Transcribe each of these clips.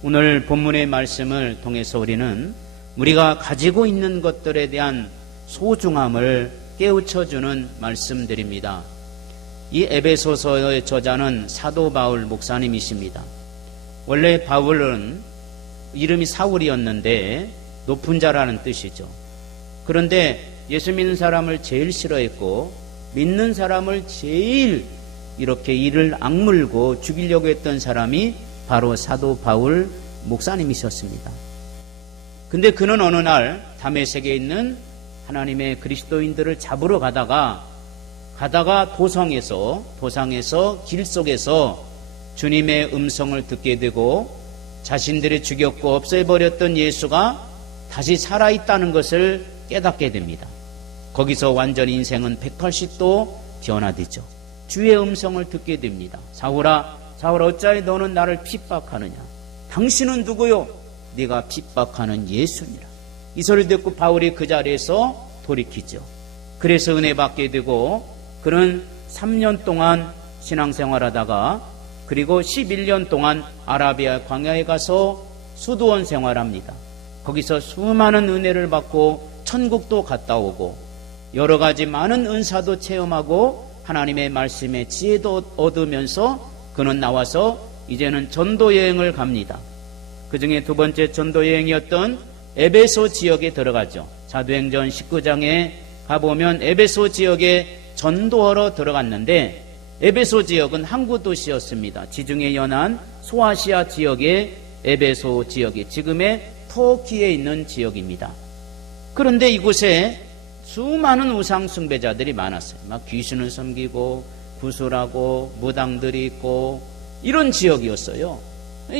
오늘 본문의 말씀을 통해서 우리는 우리가 가지고 있는 것들에 대한 소중함을 깨우쳐주는 말씀들입니다. 이 에베소서의 저자는 사도 바울 목사님이십니다. 원래 바울은 이름이 사울이었는데 높은 자라는 뜻이죠. 그런데 예수 믿는 사람을 제일 싫어했고 믿는 사람을 제일 이렇게 이를 악물고 죽이려고 했던 사람이 바로 사도 바울 목사님이셨습니다. 근데 그는 어느 날 다메섹에 있는 하나님의 그리스도인들을 잡으러 가다가 도상에서 길 속에서 주님의 음성을 듣게 되고 자신들이 죽였고 없애버렸던 예수가 다시 살아있다는 것을 깨닫게 됩니다. 거기서 완전히 인생은 180도 변화되죠. 주의 음성을 듣게 됩니다. 사울아 어찌하여 너는 나를 핍박하느냐? 당신은 누구요? 네가 핍박하는 예수니라. 이 소리를 듣고 바울이 그 자리에서 돌이키죠. 그래서 은혜 받게 되고 그는 3년 동안 신앙생활하다가 그리고 11년 동안 아라비아 광야에 가서 수도원 생활합니다. 거기서 수많은 은혜를 받고 천국도 갔다 오고 여러 가지 많은 은사도 체험하고 하나님의 말씀에 지혜도 얻으면서 그는 나와서 이제는 전도 여행을 갑니다. 그 중에 두 번째 전도 여행이었던 에베소 지역에 들어가죠. 사도행전 19장에 가보면 에베소 지역에 전도하러 들어갔는데 에베소 지역은 항구 도시였습니다. 지중해 연안 소아시아 지역의 에베소 지역이 지금의 터키에 있는 지역입니다. 그런데 이곳에 수많은 우상 숭배자들이 많았어요. 막 귀신을 섬기고 구슬하고 무당들이 있고 이런 지역이었어요.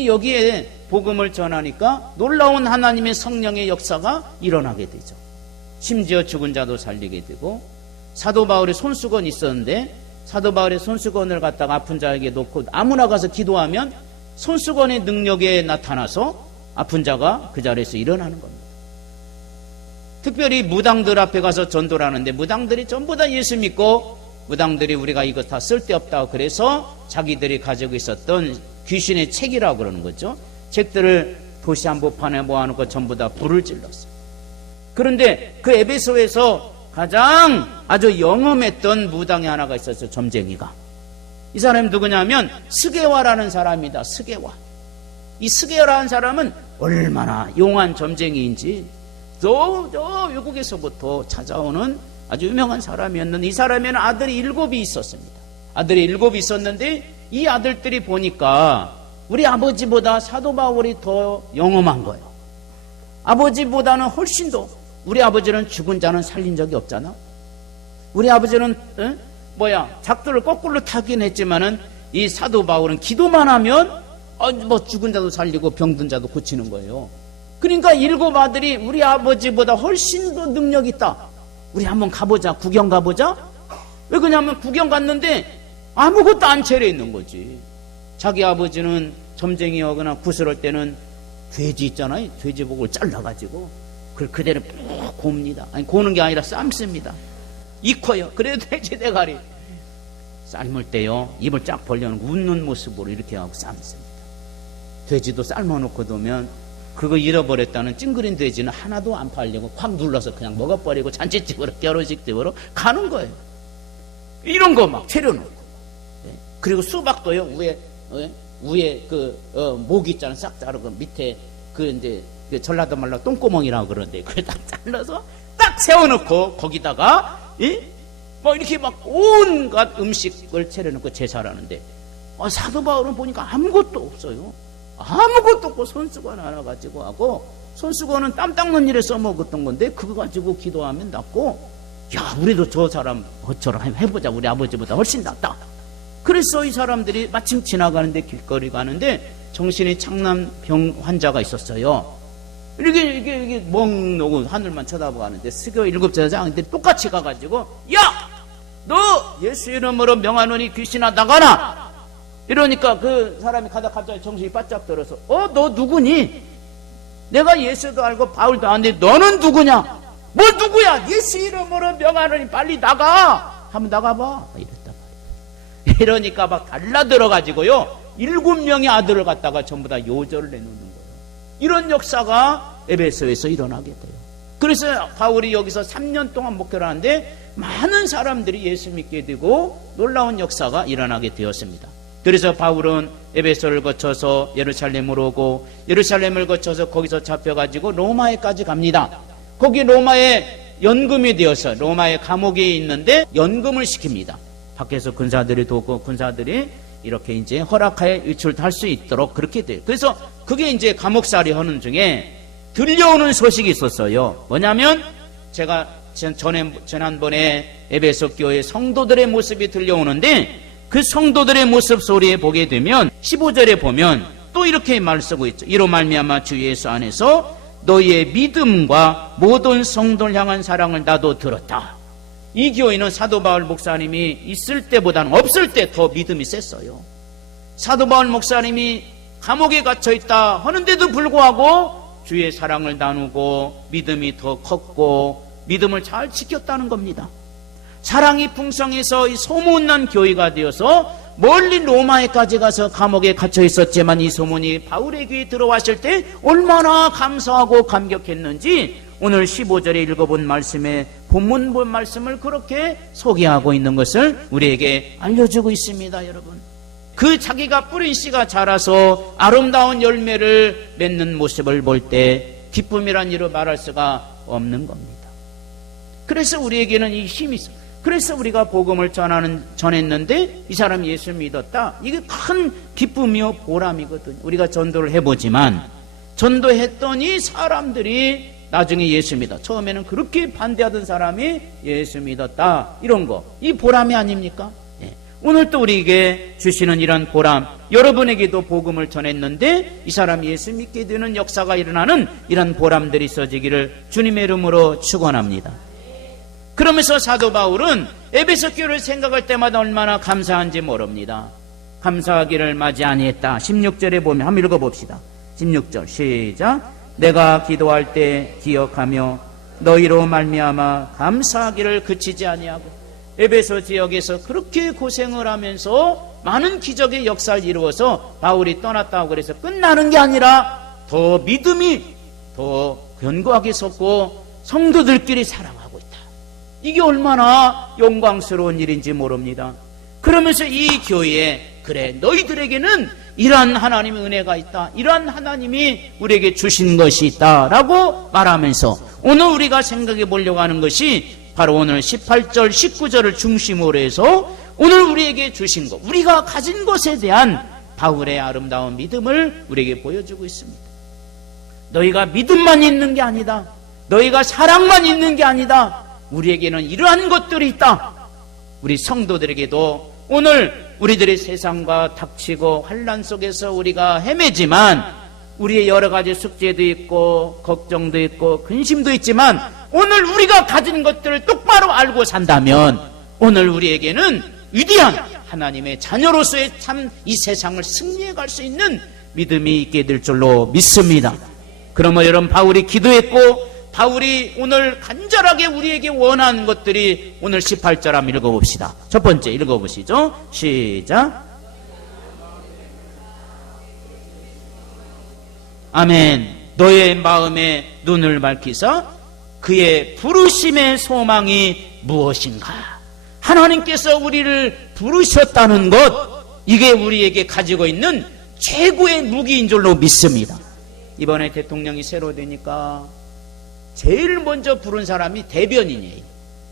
여기에 복음을 전하니까 놀라운 하나님의 성령의 역사가 일어나게 되죠. 심지어 죽은 자도 살리게 되고 사도 바울의 손수건이 있었는데 사도 바울의 손수건을 갖다가 아픈 자에게 놓고 아무나 가서 기도하면 손수건의 능력에 나타나서 아픈 자가 그 자리에서 일어나는 겁니다. 특별히 무당들 앞에 가서 전도를 하는데 무당들이 전부 다 예수 믿고 무당들이 우리가 이거 다 쓸데없다고 그래서 자기들이 가지고 있었던 귀신의 책이라고 그러는 거죠. 책들을 도시 한복판에 모아놓고 전부 다 불을 질렀어요. 그런데 그 에베소에서 가장 아주 영험했던 무당이 하나가 있었어요. 점쟁이가. 이 사람이 누구냐면 스게와라는 사람입니다. 스게와. 이 스게와라는 사람은 얼마나 용한 점쟁이인지 저 외국에서부터 찾아오는 아주 유명한 사람이었는데 이 사람에는 아들이 7이 있었습니다. 아들이 7이 있었는데 이 아들들이 보니까 우리 아버지보다 사도 바울이 더 영험한 거예요. 아버지보다는 훨씬 더. 우리 아버지는 죽은 자는 살린 적이 없잖아. 우리 아버지는 작두를 거꾸로 타긴 했지만은 이 사도 바울은 기도만 하면 죽은 자도 살리고 병든 자도 고치는 거예요. 그러니까 7 아들이 우리 아버지보다 훨씬 더 능력이 있다. 우리 한번 가보자. 구경 가보자. 왜 그러냐면 구경 갔는데 아무것도 안 차려 있는 거지. 자기 아버지는 점쟁이하거나 구슬할 때는 돼지 있잖아요. 돼지복을 잘라가지고 그걸 그대로 푹 곱니다. 아니 고는 게 아니라 삶습니다. 익혀요. 그래도 돼지 대가리 삶을 때요 입을 쫙 벌려놓고 웃는 모습으로 이렇게 하고 삶습니다. 돼지도 삶아놓고 두면 그거 잃어버렸다는 찡그린 돼지는 하나도 안 팔리고 콱 눌러서 그냥 먹어버리고 잔치집으로 결혼식집으로 가는 거예요. 이런 거 막 차려놓고. 그리고 수박도요 위에 목 있잖아 싹 자르고 밑에 이제 전라도 말로 똥구멍이라고 그러는데 그걸 딱 잘라서 딱 세워놓고 거기다가 이렇게 막 온갖 음식을 차려놓고 제사를 하는데 사도 바울은 보니까 아무것도 없어요. 아무것도 없고 손수건 하나 가지고 하고 손수건은 땀 닦는 일에 써먹었던 건데 그거 가지고 기도하면 낫고 야 우리도 저 사람 저처럼 해보자. 우리 아버지보다 훨씬 낫다. 그래서 이 사람들이 마침 지나가는데 길거리 가는데 정신이 착란 병 환자가 있었어요. 이렇게 멍 놓고 하늘만 쳐다보고 가는데 스교 7 장인들이 똑같이 가가지고 야! 너 예수 이름으로 명하노니 귀신아 나가라! 이러니까 그 사람이 가다 갑자기 정신이 바짝 들어서 너 누구니? 내가 예수도 알고 바울도 아는데 너는 누구냐? 뭐 누구야? 예수 이름으로 명하노니 빨리 나가! 한번 나가봐. 이랬단 말이에요. 이러니까 막 달라들어가지고요 7명의 아들을 갖다가 전부 다 요절을 내놓는 거예요. 이런 역사가 에베소에서 일어나게 돼요. 그래서 바울이 여기서 3년 동안 목회를 하는데 많은 사람들이 예수 믿게 되고 놀라운 역사가 일어나게 되었습니다. 그래서 바울은 에베소를 거쳐서 예루살렘으로 오고 예루살렘을 거쳐서 거기서 잡혀가지고 로마에까지 갑니다. 거기 로마에 연금이 되어서 로마의 감옥에 있는데 연금을 시킵니다. 밖에서 군사들이 돕고 군사들이 이렇게 이제 허락하에 유출할 수 있도록 그렇게 돼요. 그래서 그게 이제 감옥살이 하는 중에 들려오는 소식이 있었어요. 뭐냐면 제가 지난번에 에베소 교회 성도들의 모습이 들려오는데 그 성도들의 모습 소리에 보게 되면 15절에 보면 또 이렇게 말 쓰고 있죠. 이로 말미암아 주 예수 안에서 너희의 믿음과 모든 성도를 향한 사랑을 나도 들었다. 이 교회는 사도 바울 목사님이 있을 때보다는 없을 때 더 믿음이 셌어요. 사도 바울 목사님이 감옥에 갇혀 있다 하는데도 불구하고 주의 사랑을 나누고 믿음이 더 컸고 믿음을 잘 지켰다는 겁니다. 사랑이 풍성해서 소문난 교회가 되어서 멀리 로마에까지 가서 감옥에 갇혀 있었지만 이 소문이 바울의 귀에 들어왔을 때 얼마나 감사하고 감격했는지 오늘 15절에 읽어본 말씀에 본문 본 말씀을 그렇게 소개하고 있는 것을 우리에게 알려주고 있습니다. 여러분, 그 자기가 뿌린 씨가 자라서 아름다운 열매를 맺는 모습을 볼 때 기쁨이란 이로 말할 수가 없는 겁니다. 그래서 우리에게는 이 힘이 있어요. 그래서 우리가 복음을 전했는데 이 사람이 예수 믿었다. 이게 큰 기쁨이요 보람이거든요. 우리가 전도를 해보지만 전도했더니 사람들이 나중에 예수 믿어. 처음에는 그렇게 반대하던 사람이 예수 믿었다. 이런 거. 이 보람이 아닙니까? 예. 오늘 또 우리에게 주시는 이런 보람, 여러분에게도 복음을 전했는데 이 사람이 예수 믿게 되는 역사가 일어나는 이런 보람들이 있어지기를 주님의 이름으로 축원합니다. 그러면서 사도 바울은 에베소 교회를 생각할 때마다 얼마나 감사한지 모릅니다. 감사하기를 맞이 아니했다. 16절에 보면 한번 읽어봅시다. 16절 시작. 내가 기도할 때 기억하며 너희로 말미암아 감사하기를 그치지 아니하고. 에베소 지역에서 그렇게 고생을 하면서 많은 기적의 역사를 이루어서 바울이 떠났다고 그래서 끝나는 게 아니라 더 믿음이 더 견고하게 섰고 성도들끼리 사랑하고 있다. 이게 얼마나 영광스러운 일인지 모릅니다. 그러면서 이 교회에 그래 너희들에게는 이러한 하나님의 은혜가 있다, 이러한 하나님이 우리에게 주신 것이 있다 라고 말하면서 오늘 우리가 생각해 보려고 하는 것이 바로 오늘 18절 19절을 중심으로 해서 오늘 우리에게 주신 것, 우리가 가진 것에 대한 바울의 아름다운 믿음을 우리에게 보여주고 있습니다. 너희가 믿음만 있는 게 아니다, 너희가 사랑만 있는 게 아니다, 우리에게는 이러한 것들이 있다. 우리 성도들에게도 오늘 우리들의 세상과 닥치고 환난 속에서 우리가 헤매지만 우리의 여러 가지 숙제도 있고 걱정도 있고 근심도 있지만 오늘 우리가 가진 것들을 똑바로 알고 산다면 오늘 우리에게는 위대한 하나님의 자녀로서의 참 이 세상을 승리해 갈 수 있는 믿음이 있게 될 줄로 믿습니다. 그러면 여러분, 바울이 기도했고 바울이 오늘 간절하게 우리에게 원하는 것들이 오늘 18절 한번 읽어봅시다. 첫 번째 읽어보시죠. 시작. 아멘. 너의 마음에 눈을 밝히사 그의 부르심의 소망이 무엇인가. 하나님께서 우리를 부르셨다는 것, 이게 우리에게 가지고 있는 최고의 무기인 줄로 믿습니다. 이번에 대통령이 새로 되니까 제일 먼저 부른 사람이 대변인이에요.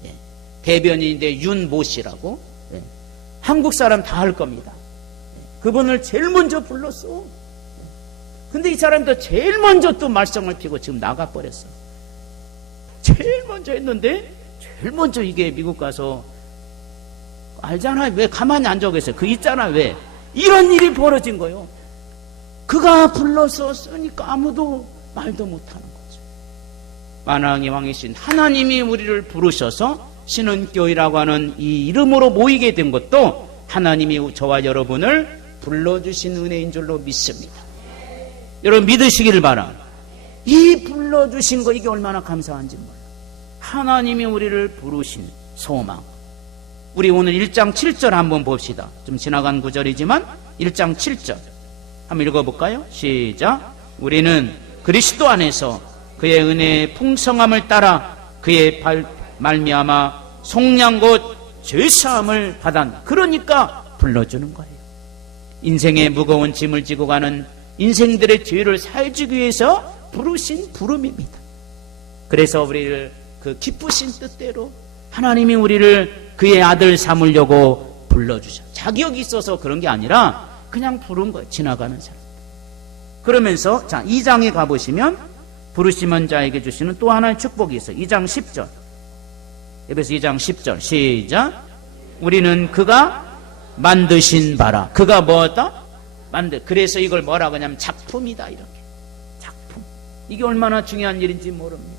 예. 대변인인데 윤모 씨라고. 예. 한국 사람 다 할 겁니다. 예. 그분을 제일 먼저 불렀어. 예. 근데 이 사람도 제일 먼저 또 말썽을 피고 지금 나가버렸어. 제일 먼저 했는데 제일 먼저 이게 미국 가서 알잖아요. 왜 가만히 앉아 계세요? 그 있잖아. 왜 이런 일이 벌어진 거예요. 그가 불러서 쓰니까 아무도 말도 못하는 거예요. 만왕의 왕이신 하나님이 우리를 부르셔서 신은교회라고 하는 이 이름으로 모이게 된 것도 하나님이 저와 여러분을 불러주신 은혜인 줄로 믿습니다. 여러분 믿으시기를 바랍니다. 이 불러주신 거 이게 얼마나 감사한지 몰라요. 하나님이 우리를 부르신 소망. 우리 오늘 1장 7절 한번 봅시다. 좀 지나간 구절이지만 1장 7절 한번 읽어볼까요? 시작. 우리는 그리스도 안에서 그의 은혜의 풍성함을 따라 그의 말미암아 속량 곧 죄사함을 받았. 그러니까 불러주는 거예요. 인생의 무거운 짐을 지고 가는 인생들의 죄를 사해주기 위해서 부르신 부름입니다. 그래서 우리를 그 기쁘신 뜻대로 하나님이 우리를 그의 아들 삼으려고 불러주셔. 자격이 있어서 그런 게 아니라 그냥 부른 거예요. 지나가는 사람. 그러면서 자 2장에 가보시면 부르심은 자에게 주시는 또 하나의 축복이 있어요. 2장 10절. 에베소 2장 10절 시작. 우리는 그가 만드신 바라. 그가 뭐였다? 그래서 이걸 뭐라고 하냐면 작품이다. 이렇게 작품. 이게 얼마나 중요한 일인지 모릅니다.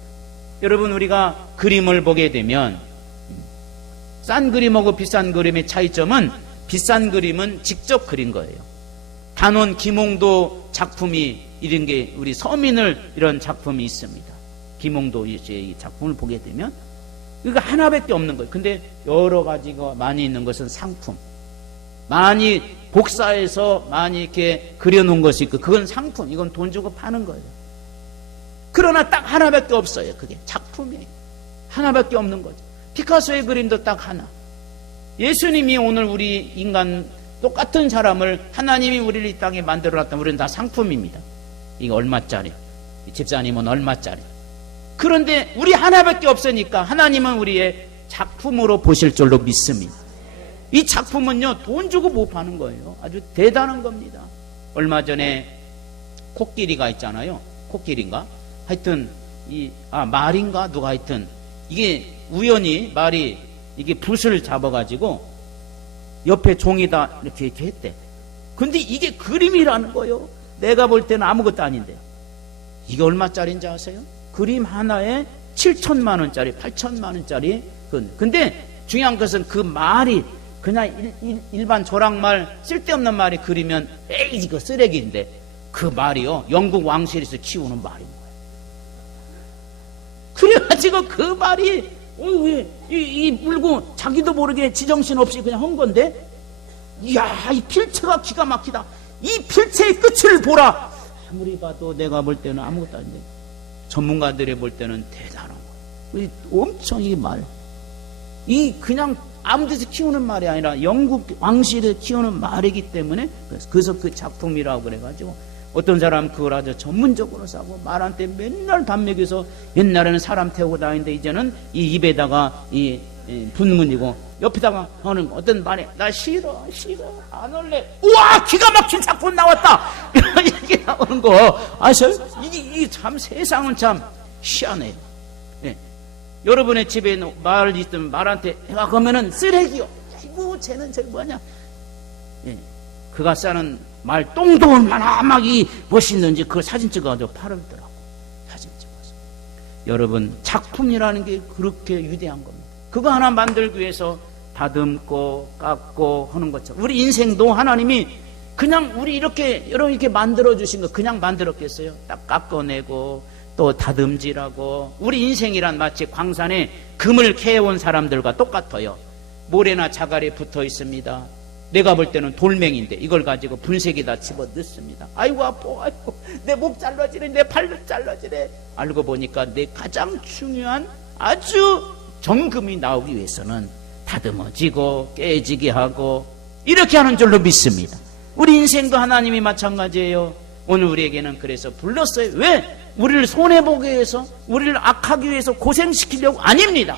여러분, 우리가 그림을 보게 되면 싼 그림하고 비싼 그림의 차이점은 비싼 그림은 직접 그린 거예요. 단원 김홍도 작품이 이런 게 우리 서민을 이런 작품이 있습니다. 김홍도 이 작품을 보게 되면 이거 하나밖에 없는 거예요. 근데 여러 가지가 많이 있는 것은 상품. 많이 복사해서 많이 이렇게 그려놓은 것이 있고 그건 상품. 이건 돈 주고 파는 거예요. 그러나 딱 하나밖에 없어요. 그게 작품이에요. 하나밖에 없는 거죠. 피카소의 그림도 딱 하나. 예수님이 오늘 우리 인간 똑같은 사람을 하나님이 우리를 이 땅에 만들어놨다면 우리는 다 상품입니다. 이거 얼마짜리? 이 집사님은 얼마짜리? 그런데 우리 하나밖에 없으니까 하나님은 우리의 작품으로 보실 줄로 믿습니다. 이 작품은요 돈 주고 못 파는 거예요. 아주 대단한 겁니다. 얼마 전에 코끼리가 있잖아요. 코끼리인가? 하여튼 말인가 누가 하여튼 이게 우연히 말이 이게 붓을 잡아가지고 옆에 종이다 이렇게 했대. 근데 이게 그림이라는 거예요. 내가 볼 때는 아무것도 아닌데요. 이게 얼마짜리인지 아세요? 그림 하나에 7천만 원짜리, 8천만 원짜리. 근데 중요한 것은 그 말이 그냥 일반 조랑말 쓸데없는 말이 그리면 에이 이거 쓰레기인데 그 말이요 영국 왕실에서 키우는 말인 거예요. 그래가지고 그 말이 이 물고 자기도 모르게 지정신 없이 그냥 한 건데, 이야 이 필체가 기가 막히다. 이 필체의 끝을 보라. 아무리 봐도 내가 볼 때는 아무것도 아닌데 전문가들이 볼 때는 대단한 거예요. 엄청 이 말, 이 그냥 아무 데서 키우는 말이 아니라 영국 왕실에서 키우는 말이기 때문에 그래서 그 작품이라고 그래가지고 어떤 사람 그걸 아주 전문적으로 사고 말한테 맨날 밥 먹여서 옛날에는 사람 태우고 다니는데 이제는 이 입에다가 이 분문이고 옆에다가 하는 어떤 말에 나 싫어 안 할래. 우와 기가 막힌 작품 나왔다. 이렇게 나오는 거 아셔요? 이게 참 세상은 참 희한해요. 예. 여러분의 집에 말 있으면 말한테 해가 가면은 쓰레기요. 아이고 쟤는 저기 뭐냐. 예. 그가 싸는 말 똥도 얼마나 막 멋있는지 그걸 사진 찍어가지고 팔더라고. 사진 찍어서. 여러분 작품이라는 게 그렇게 위대한 겁니다. 그거 하나 만들기 위해서 다듬고 깎고 하는 것처럼 우리 인생도 하나님이 그냥 우리 이렇게 여러분 이렇게 만들어 주신 거 그냥 만들었겠어요? 딱 깎아내고 또 다듬질하고. 우리 인생이란 마치 광산에 금을 캐온 사람들과 똑같아요. 모래나 자갈이 붙어 있습니다. 내가 볼 때는 돌멩인데 이걸 가지고 분쇄기다 집어 넣습니다. 아이고 아파, 아이고 내 목 잘라지네, 내 팔 잘라지네. 알고 보니까 내 가장 중요한 아주 정금이 나오기 위해서는 다듬어지고 깨지게 하고 이렇게 하는 줄로 믿습니다. 우리 인생도 하나님이 마찬가지예요. 오늘 우리에게는 그래서 불렀어요. 왜? 우리를 손해보기 위해서, 우리를 악하기 위해서 고생시키려고 아닙니다.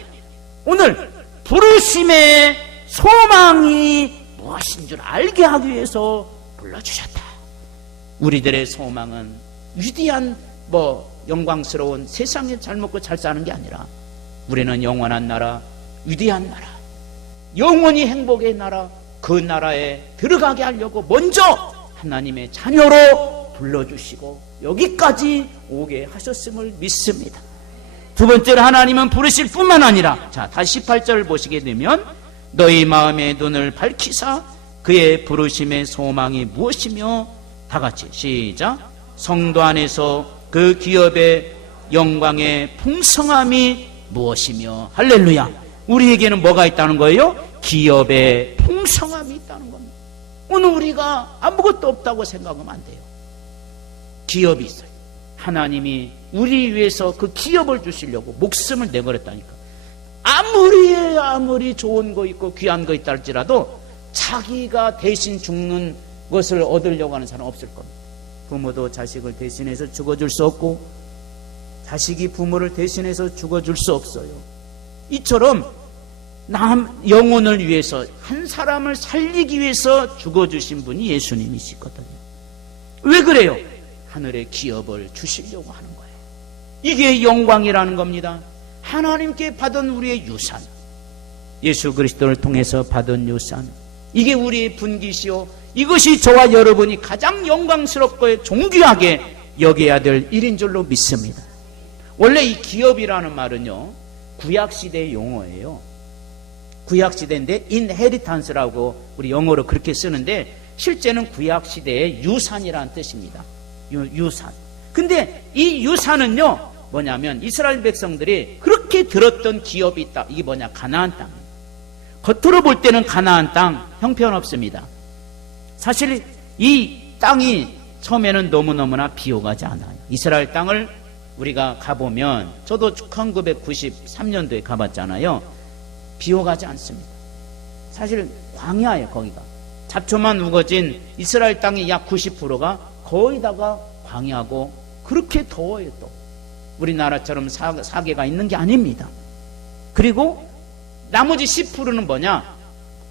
오늘 부르심의 소망이 무엇인 줄 알게 하기 위해서 불러주셨다. 우리들의 소망은 위대한 영광스러운 세상에 잘 먹고 잘 사는 게 아니라 우리는 영원한 나라, 위대한 나라, 영원히 행복의 나라, 그 나라에 들어가게 하려고 먼저 하나님의 자녀로 불러주시고 여기까지 오게 하셨음을 믿습니다. 두 번째로 하나님은 부르실 뿐만 아니라, 자 다시 18절을 보시게 되면 너희 마음의 눈을 밝히사 그의 부르심의 소망이 무엇이며, 다 같이 시작. 성도 안에서 그 기업의 영광의 풍성함이 무엇이며. 할렐루야. 우리에게는 뭐가 있다는 거예요? 기업의 풍성함이 있다는 겁니다. 오늘 우리가 아무것도 없다고 생각하면 안 돼요. 기업이 있어요. 하나님이 우리 위해서 그 기업을 주시려고 목숨을 내버렸다니까. 아무리 좋은 거 있고 귀한 거 있다 할지라도 자기가 대신 죽는 것을 얻으려고 하는 사람은 없을 겁니다. 부모도 자식을 대신해서 죽어줄 수 없고 자식이 부모를 대신해서 죽어줄 수 없어요. 이처럼 영혼을 위해서, 한 사람을 살리기 위해서 죽어주신 분이 예수님이시거든요. 왜 그래요? 하늘의 기업을 주시려고 하는 거예요. 이게 영광이라는 겁니다. 하나님께 받은 우리의 유산, 예수 그리스도를 통해서 받은 유산, 이게 우리의 분기시요, 이것이 저와 여러분이 가장 영광스럽고 존귀하게 여겨야 될 일인 줄로 믿습니다. 원래 이 기업이라는 말은요, 구약시대의 용어예요. 구약시대인데 inheritance라고 우리 영어로 그렇게 쓰는데 실제는 구약시대의 유산이라는 뜻입니다. 유산. 근데 이 유산은요 뭐냐면 이스라엘 백성들이 그렇게 들었던 기업이 있다. 이게 뭐냐? 가나안 땅. 겉으로 볼 때는 가나안 땅 형편없습니다. 사실 이 땅이 처음에는 너무너무나 비호가지 않아요. 이스라엘 땅을 우리가 가보면, 저도 1993년도에 가봤잖아요. 비호가지 않습니다. 사실 광야예요. 거기가 잡초만 우거진 이스라엘 땅의 약 90%가 거의 다가 광야고, 그렇게 더워요. 또 우리나라처럼 사계가 있는 게 아닙니다. 그리고 나머지 10%는 뭐냐?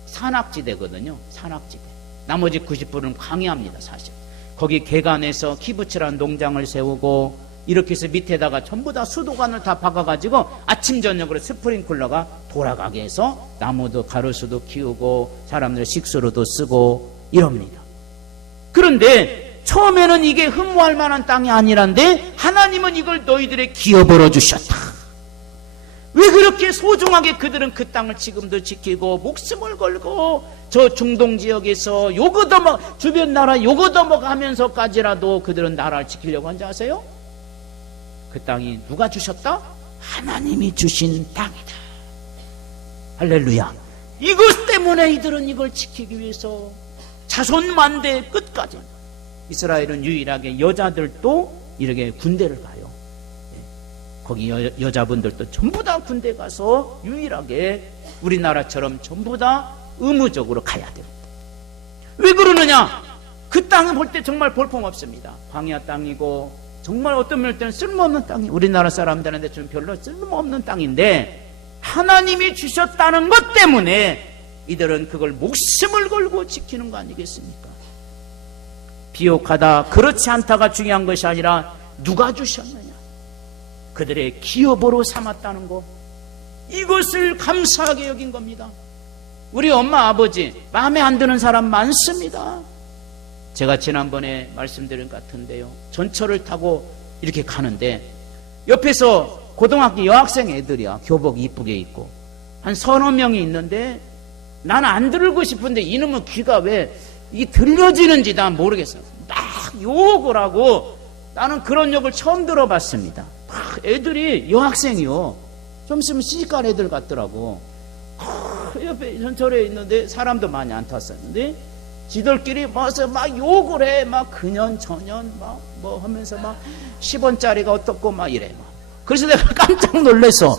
산악지대거든요. 산악지대. 나머지 90%는 광야입니다. 사실 거기 개간에서 키부츠라는 농장을 세우고, 이렇게 해서 밑에다가 전부 다 수도관을 다 박아가지고 아침 저녁으로 스프링클러가 돌아가게 해서 나무도 가로수도 키우고 사람들 식수로도 쓰고 이럽니다. 그런데 처음에는 이게 흠모할 만한 땅이 아니란데 하나님은 이걸 너희들의 기업으로 주셨다. 왜 그렇게 소중하게 그들은 그 땅을 지금도 지키고 목숨을 걸고 저 중동 지역에서 주변 나라 요거더먹하면서까지라도 그들은 나라를 지키려고 한지 아세요? 그 땅이 누가 주셨다? 하나님이 주신 땅이다. 할렐루야. 이것 때문에 이들은 이걸 지키기 위해서 자손 만대 끝까지, 이스라엘은 유일하게 여자들도 이렇게 군대를 가요. 거기 여자분들도 전부 다 군대 가서 유일하게 우리나라처럼 전부 다 의무적으로 가야 됩니다. 왜 그러느냐? 그 땅을 볼 때 정말 볼품없습니다. 광야 땅이고 정말 어떤 면일 때는 쓸모없는 땅이, 우리나라 사람들한테 좀 별로 쓸모없는 땅인데 하나님이 주셨다는 것 때문에 이들은 그걸 목숨을 걸고 지키는 거 아니겠습니까? 비옥하다, 그렇지 않다가 중요한 것이 아니라 누가 주셨느냐, 그들의 기업으로 삼았다는 것, 이것을 감사하게 여긴 겁니다. 우리 엄마 아버지 마음에 안 드는 사람 많습니다. 제가 지난번에 말씀드린 것 같은데요, 전철을 타고 이렇게 가는데 옆에서 고등학교 여학생 애들이야. 교복 이쁘게 입고 한 서너 명이 있는데 나는 안 들고 싶은데 이놈의 귀가 왜 이게 들려지는지 난 모르겠어. 막 욕을 하고, 나는 그런 욕을 처음 들어봤습니다. 애들이 여학생이요, 좀 있으면 시집갈 애들 같더라고. 옆에 전철에 있는데 사람도 많이 안 탔었는데 지들끼리 와서 막 욕을 해. 막 그년 저년 막 뭐 하면서 막 10원짜리가 어떻고 막 이래. 막. 그래서 내가 깜짝 놀랐어.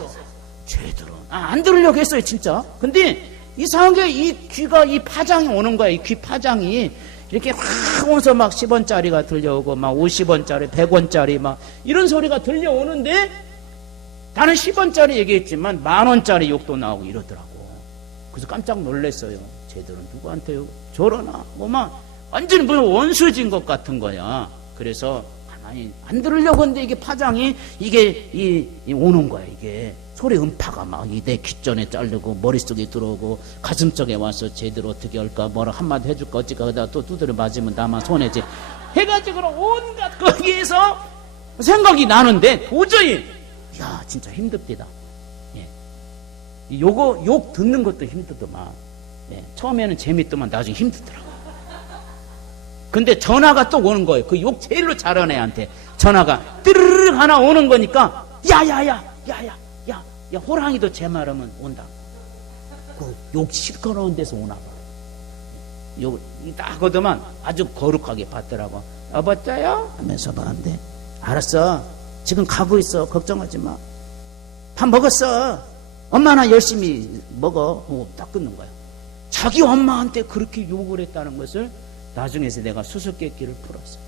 쟤들은 안 들으려고 했어요 진짜. 근데 이상하게 이 귀가, 이 파장이 오는 거야. 이 귀 파장이 이렇게 확 오면서 막 10원짜리가 들려오고 막 50원짜리 100원짜리 막 이런 소리가 들려오는데, 나는 10원짜리 얘기했지만 10,000원짜리 욕도 나오고 이러더라고. 그래서 깜짝 놀랐어요. 쟤들은 누구한테 저러나 뭐 막 완전히 무슨 원수진 것 같은 거야. 그래서 가만히 안 들으려고 했는데 이게 파장이 이게 오는 거야. 이게 소리 음파가 막 내 귓전에 자르고 머릿속에 들어오고 가슴 쪽에 와서 쟤들 어떻게 할까, 뭐라 한마디 해줄까, 어찌까 하다가 또 두드려 맞으면 나만 손해지 해가지고 온갖 거기에서 생각이 나는데 도저히, 야 진짜 힘듭니다. 요거 욕 듣는 것도 힘들더만. 처음에는 재밌더만 나중에 힘들더라고. 근데 전화가 또 오는 거예요. 그 욕 제일로 잘하는 애한테 전화가 띠르르 하나 오는 거니까 야야야 호랑이도 제 말하면 온다. 그 욕 시끄러운 데서 오나 봐. 욕 딱 하거든만 아주 거룩하게 받더라고. 여보짜요? 하면서 봤는데 알았어. 지금 가고 있어. 걱정하지 마. 밥 먹었어. 엄마나 열심히 먹어. 딱 끊는 거야. 자기 엄마한테 그렇게 욕을 했다는 것을 나중에서 내가 수수께끼를 풀었어.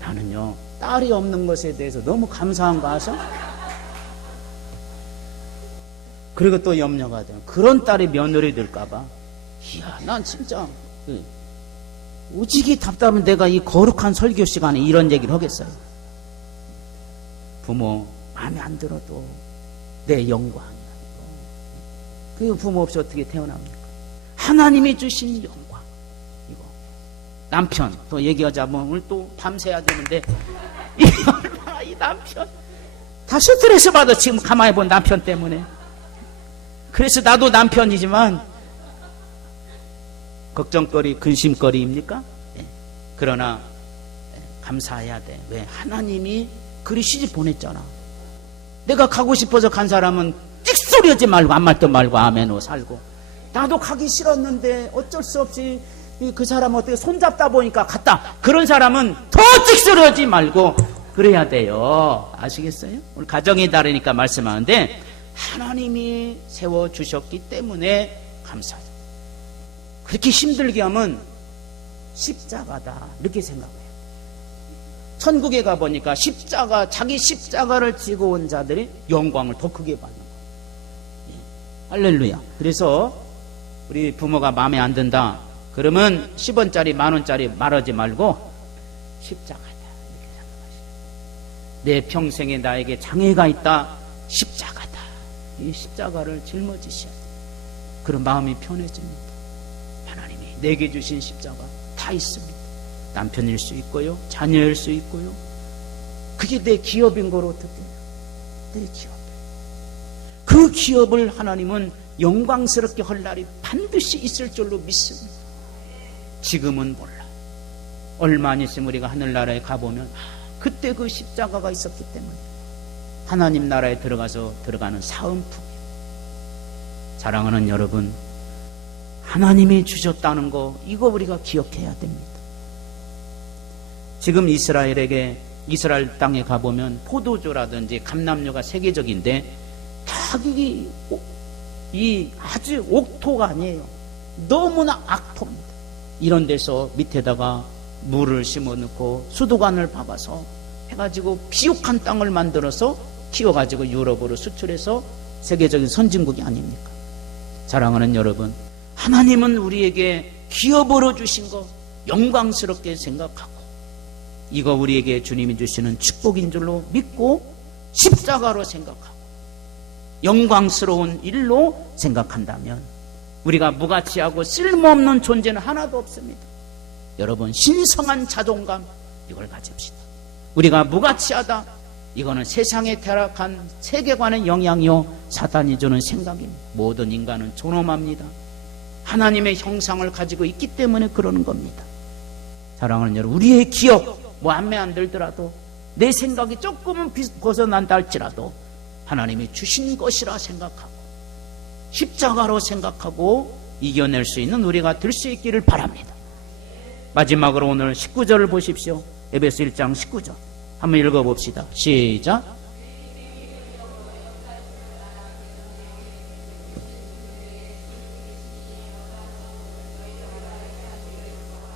나는요, 딸이 없는 것에 대해서 너무 감사한 거 아셔? 그리고 또 염려가 돼요. 그런 딸이 며느리 될까봐. 이야, 난 진짜 오직이 답답하면 내가 이 거룩한 설교 시간에 이런 얘기를 하겠어요. 부모 마음에 안 들어도 내 영광이야. 그 부모 없이 어떻게 태어납니까? 하나님이 주신 영광. 이거 남편 또 얘기하자면 오늘 또 밤새야 되는데 이 남편 다 스트레스 받아. 지금 가만히 본 남편 때문에. 그래서 나도 남편이지만 걱정거리, 근심거리입니까? 네. 그러나 감사해야 돼. 왜? 하나님이 그리 시집 보냈잖아. 내가 가고 싶어서 간 사람은 찍소리 하지 말고 아무 말도 말고 아멘으로 살고, 나도 가기 싫었는데 어쩔 수 없이 그 사람 어떻게 손잡다 보니까 갔다. 그런 사람은 더 찍소리 하지 말고 그래야 돼요. 아시겠어요? 오늘 가정이 다르니까 말씀하는데 하나님이 세워주셨기 때문에 감사해요. 그렇게 힘들게 하면 십자가다 이렇게 생각해요. 천국에 가보니까 십자가, 자기 십자가를 지고 온 자들이 영광을 더 크게 받는 거예요. 할렐루야. 그래서 우리 부모가 마음에 안 든다 그러면 10원짜리 만원짜리 말하지 말고 십자가다 이렇게 생각하시죠. 내 평생에 나에게 장애가 있다, 십자가다. 이 십자가를 짊어지셔야 돼요. 그런 마음이 편해집니다. 하나님이 내게 주신 십자가 다 있습니다. 남편일 수 있고요, 자녀일 수 있고요. 그게 내 기업인 걸 어떻게 해요? 내 기업. 그 기업을 하나님은 영광스럽게 할 날이 반드시 있을 줄로 믿습니다. 지금은 몰라. 얼마 안 있으면 우리가 하늘나라에 가보면 그때 그 십자가가 있었기 때문에 하나님 나라에 들어가는 사은품. 사랑하는 여러분, 하나님이 주셨다는 거 이거 우리가 기억해야 됩니다. 지금 이스라엘 땅에 가보면 포도주라든지 감람류가 세계적인데 다 이 아주 옥토가 아니에요. 너무나 악토입니다. 이런 데서 밑에다가 물을 심어놓고 수도관을 박아서 해가지고 비옥한 땅을 만들어서 키워가지고 유럽으로 수출해서 세계적인 선진국이 아닙니까? 사랑하는 여러분, 하나님은 우리에게 기업으로 주신 거 영광스럽게 생각하고 이거 우리에게 주님이 주시는 축복인 줄로 믿고 십자가로 생각하고 영광스러운 일로 생각한다면 우리가 무가치하고 쓸모없는 존재는 하나도 없습니다. 여러분, 신성한 자존감 이걸 가집시다. 우리가 무가치하다, 이거는 세상에 타락한 세계관의 영향이요 사탄이 주는 생각입니다. 모든 인간은 존엄합니다. 하나님의 형상을 가지고 있기 때문에 그러는 겁니다. 사랑하는 여러분, 우리의 기억 마음에 안 들더라도 내 생각이 조금은 벗어난다 할지라도 하나님이 주신 것이라 생각하고 십자가로 생각하고 이겨낼 수 있는 우리가 될 수 있기를 바랍니다. 마지막으로 오늘 19절을 보십시오. 에베소 1장 19절 한번 읽어봅시다. 시작.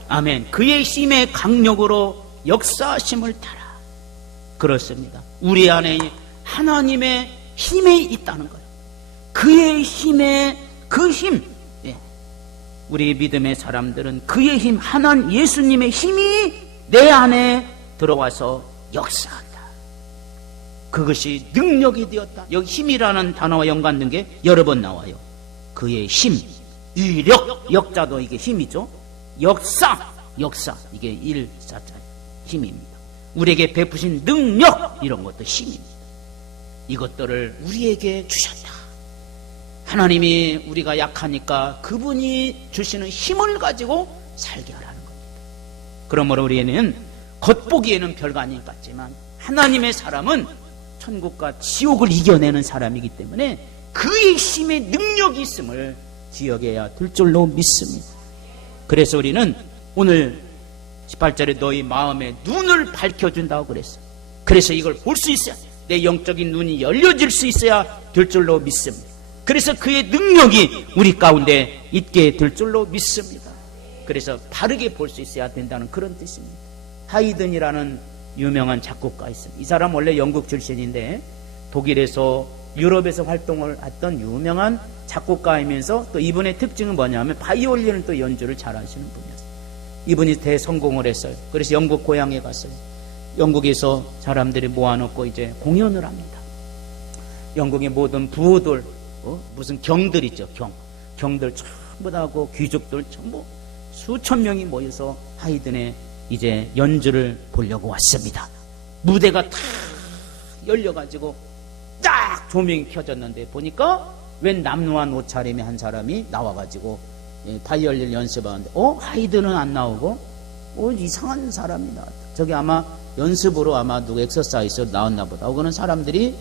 아멘. 그의 힘의 강력으로 역사하심을 따라. 그렇습니다. 우리 안에 하나님의 힘이 있다는 거예요. 그의 힘의 그 힘. 우리 믿음의 사람들은 그의 힘, 하나님 예수님의 힘이 내 안에 들어와서 역사한다. 그것이 능력이 되었다. 여기 힘이라는 단어와 연관된 게 여러 번 나와요. 그의 힘, 위력, 역자도 이게 힘이죠. 역사 이게 일사자 힘입니다. 우리에게 베푸신 능력 이런 것도 힘입니다. 이것들을 우리에게 주셨다. 하나님이 우리가 약하니까 그분이 주시는 힘을 가지고 살게 하라는 겁니다. 그러므로 우리는 겉보기에는 별거 아닌 것 같지만 하나님의 사람은 천국과 지옥을 이겨내는 사람이기 때문에 그의 힘의 능력이 있음을 기억해야 될 줄로 믿습니다. 그래서 우리는 오늘 18절에 너희 마음의 눈을 밝혀준다고 그랬어요. 그래서 이걸 볼 수 있어야, 내 영적인 눈이 열려질 수 있어야 될 줄로 믿습니다. 그래서 그의 능력이 우리 가운데 있게 될 줄로 믿습니다. 그래서 바르게 볼 수 있어야 된다는 그런 뜻입니다. 하이든이라는 유명한 작곡가 있습니다. 이 사람 원래 영국 출신인데 독일에서 유럽에서 활동을 했던 유명한 작곡가이면서 또 이분의 특징은 뭐냐면 바이올린을 또 연주를 잘하시는 분이었어요. 이분이 대성공을 했어요. 그래서 영국 고향에 갔어요. 영국에서 사람들이 모아놓고 이제 공연을 합니다. 영국의 모든 부호들, 무슨 경들 있죠. 경들 전부 다 하고 귀족들 전부 수천 명이 모여서 하이든의 이제 연주를 보려고 왔습니다. 무대가 탁 열려가지고 딱 조명이 켜졌는데 보니까 웬 남루한 옷차림의 한 사람이 나와가지고 바이올린 연습하는데 하이든은 안 나오고 이상한 사람이 나왔다. 저기 아마 연습으로 아마 누구 엑서사이즈로 나왔나 보다. 그거는 사람들이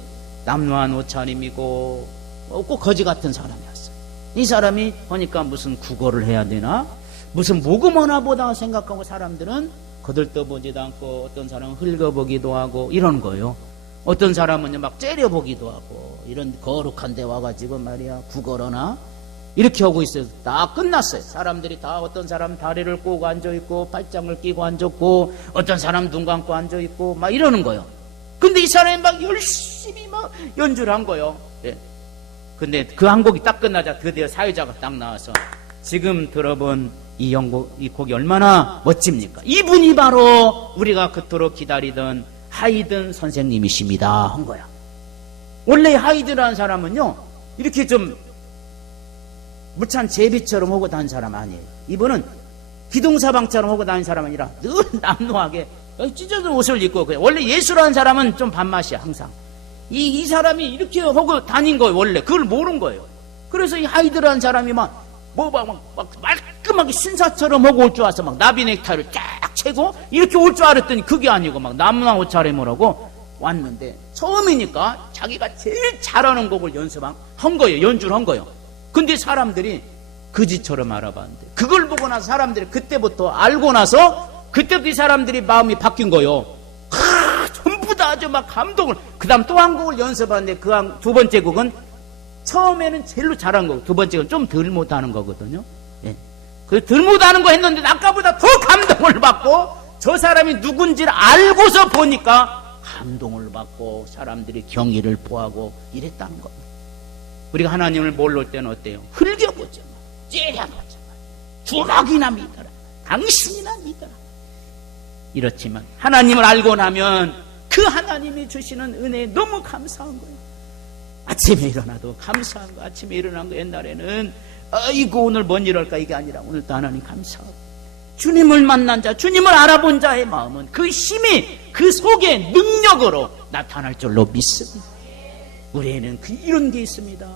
남루한 옷차림이고 꼭 거지 같은 사람이었어요. 이 사람이 보니까 무슨 국어를 해야 되나 무슨 모금하나 보다 생각하고 사람들은 거들떠보지도 않고 어떤 사람은 흙어보기도 하고 이런 거예요. 어떤 사람은 막 째려보기도 하고 이런 거룩한 데 와가지고 말이야 국어로나 이렇게 하고 있어요. 다 끝났어요. 사람들이 다 어떤 사람 다리를 꼬고 앉아있고 팔짱을 끼고 앉았고 어떤 사람 눈 감고 앉아있고 막 이러는 거예요. 근데 이 사람이 막 열심히 막 연주를 한 거예요. 예. 근데 그 한 곡이 딱 끝나자 드디어 사회자가 딱 나와서 지금 들어본 이 곡이 얼마나 멋집니까? 이분이 바로 우리가 그토록 기다리던 하이든 선생님이십니다 한 거야. 원래 하이든이라는 사람은요 이렇게 좀 무찬 제비처럼 하고 다니는 사람 아니에요. 이분은 기둥사방처럼 하고 다니는 사람 아니라 늘 남루하게 찢어진 옷을 입고 그래요. 원래 예수라는 사람은 좀 밥맛이야 항상. 이 사람이 이렇게 하고 다닌 거예요. 원래 그걸 모르는 거예요. 그래서 이 하이든이라는 사람이 막 말끔하게 신사처럼 하고 올 줄 알았어. 막 나비 넥타이를 쫙 채고 이렇게 올 줄 알았더니 그게 아니고 막 남루한 옷차림을 하고 왔는데 처음이니까 자기가 제일 잘하는 곡을 한 거예요. 연주를 한 거예요. 근데 사람들이 거지처럼 알아봤는데 그걸 보고 나서 사람들이 그때부터 알고 나서 그때부터 이 사람들이 마음이 바뀐 거예요. 전부 다 아주 막 감동을. 그 다음 또 한 곡을 연습하는데 그 두 번째 곡은 처음에는 제일로 잘한 거고 두 번째는 좀 덜 못하는 거거든요. 예. 그 덜 못하는 거 했는데 아까보다 더 감동을 받고 저 사람이 누군지를 알고서 보니까 감동을 받고 사람들이 경의를 보하고 이랬다는 겁니다. 우리가 하나님을 모를 때는 어때요? 흘겨보죠. 째려보죠. 주먹이나 믿어라. 당신이나 믿어라. 이렇지만 하나님을 알고 나면 그 하나님이 주시는 은혜에 너무 감사한 거예요. 아침에 일어나도 감사한 거. 아침에 일어난 거 옛날에는 아이고 오늘 뭔 일 할까 이게 아니라 오늘도 하나님 감사하고 주님을 만난 자, 주님을 알아본 자의 마음은 그 힘이 그 속에 능력으로 나타날 줄로 믿습니다. 우리에는 이런 게 있습니다.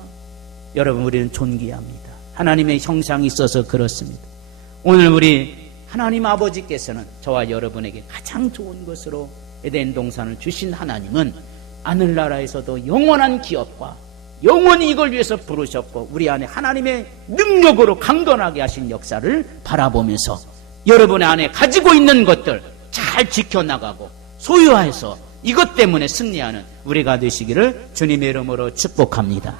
여러분 우리는 존귀합니다. 하나님의 형상이 있어서 그렇습니다. 오늘 우리 하나님 아버지께서는 저와 여러분에게 가장 좋은 것으로 에덴 동산을 주신 하나님은 하늘나라에서도 영원한 기업과 영원히 이걸 위해서 부르셨고 우리 안에 하나님의 능력으로 강건하게 하신 역사를 바라보면서 여러분의 안에 가지고 있는 것들 잘 지켜나가고 소유해서 이것 때문에 승리하는 우리가 되시기를 주님의 이름으로 축복합니다.